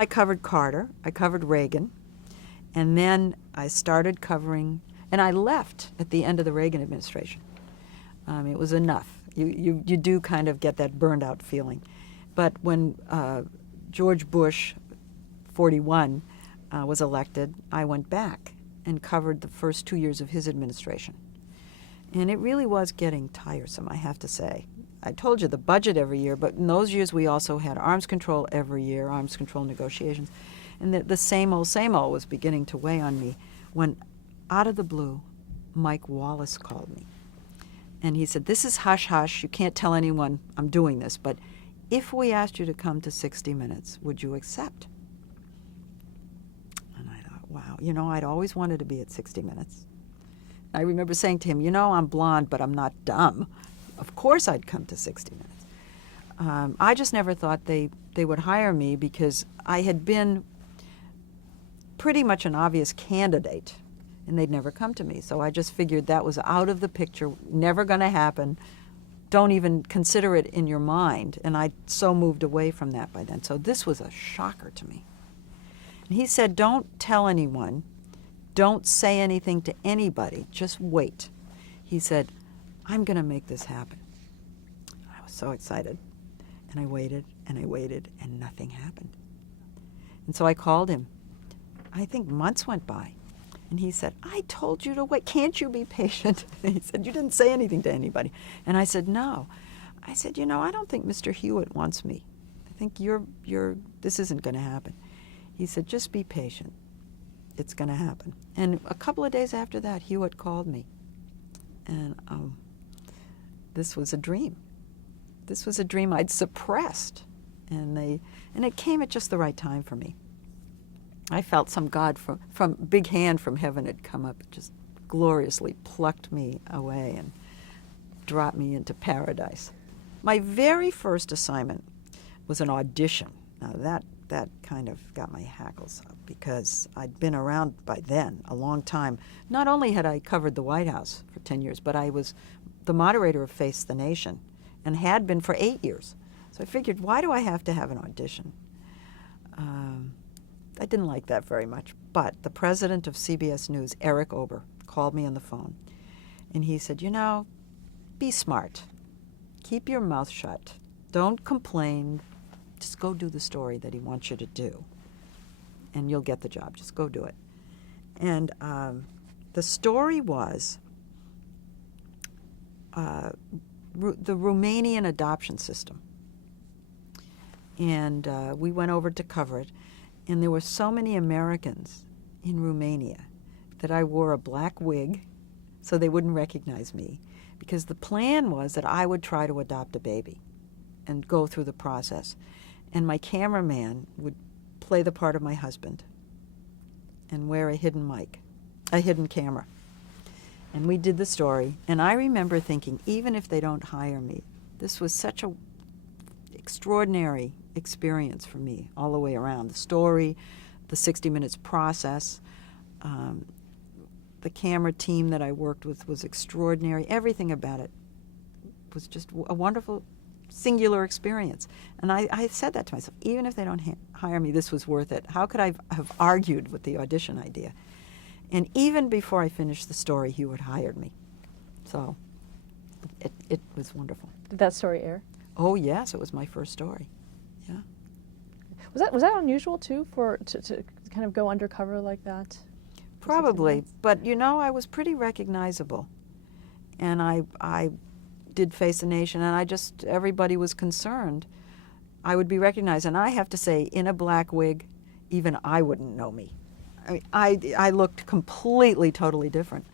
I covered Carter, I covered Reagan, and then I started covering, and I left at the end of the Reagan administration. It was enough. You do kind of get that burned out feeling. But when George Bush, 41, was elected, I went back and covered the first 2 years of his administration. And it really was getting tiresome, I have to say. I told you the budget every year, but in those years we also had arms control every year, arms control negotiations. And the same old was beginning to weigh on me when, out of the blue, Mike Wallace called me. And he said, "This is hush-hush. You can't tell anyone I'm doing this, but if we asked you to come to 60 Minutes, would you accept?" And I thought, wow, I'd always wanted to be at 60 Minutes. I remember saying to him, I'm blonde, but I'm not dumb. Of course I'd come to 60 Minutes. I just never thought they would hire me because I had been pretty much an obvious candidate, and they'd never come to me. So I just figured that was out of the picture, never going to happen. Don't even consider it in your mind. And I so moved away from that by then. So this was a shocker to me. And he said, "Don't tell anyone. Don't say anything to anybody. Just wait." He said, "I'm going to make this happen." I was so excited. And I waited, and nothing happened. And so I called him. I think months went by. And he said, "I told you to wait. Can't you be patient?" He said, "You didn't say anything to anybody." And I said, "No." I said, "I don't think Mr. Hewitt wants me. I think this isn't going to happen." He said, "Just be patient. It's going to happen." And a couple of days after that, Hewitt called me. And this was a dream. This was a dream I'd suppressed. And it came at just the right time for me. I felt some God from big hand from heaven had come up, just gloriously plucked me away and dropped me into paradise. My very first assignment was an audition. Now that kind of got my hackles up because I'd been around by then a long time. Not only had I covered the White House for 10 years, but I was the moderator of Face the Nation and had been for 8 years. So I figured, why do I have to have an audition? I didn't like that very much, but the president of CBS News, Eric Ober, called me on the phone, and he said, "Be smart. Keep your mouth shut. Don't complain. Just go do the story that he wants you to do, and you'll get the job. Just go do it." And the story was the Romanian adoption system. And we went over to cover it. And there were so many Americans in Romania that I wore a black wig so they wouldn't recognize me, because the plan was that I would try to adopt a baby and go through the process. And my cameraman would play the part of my husband and wear a hidden camera. And we did the story. And I remember thinking, even if they don't hire me, this was such a extraordinary experience for me all the way around. The story, the 60 Minutes process, the camera team that I worked with was extraordinary. Everything about it was just a wonderful, singular experience. And I said that to myself, even if they don't hire me, this was worth it. How could I have argued with the audition idea? And even before I finished the story, Hewitt hired me. So it was wonderful. Did that story air? Oh, yes, it was my first story. Yeah. Was that unusual too to kind of go undercover like that? Probably, but I was pretty recognizable, and I did Face the Nation, and everybody was concerned I would be recognized, and I have to say, in a black wig, even I wouldn't know me. I looked completely, totally different.